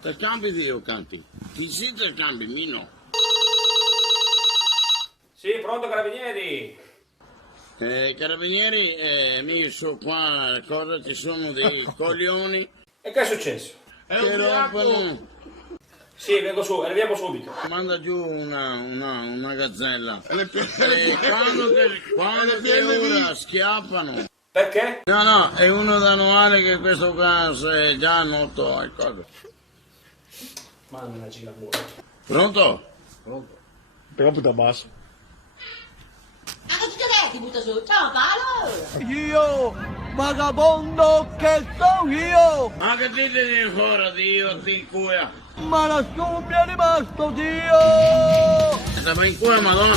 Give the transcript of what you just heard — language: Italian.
Te cambi o canti? Ti siete cambi, Mino? Sì, pronto carabinieri? Carabinieri, mi so qua, cosa ci sono dei coglioni E che è successo? che rompono. Sì, vengo su, arriviamo subito. Manda giù una gazzella. Quando che ora schiappano. Perché? No, è uno da Noale che in questo caso è già noto al coso. Mannaggia la buona. Pronto? Però puta basso. Anche tutte le ti butta su, ciao Paolo! Io, vagabondo che sono io, Ma che ti devi fuori, Dio, ti incuia. ma la scumbia è rimasto Dio! Stai in cuia, Madonna.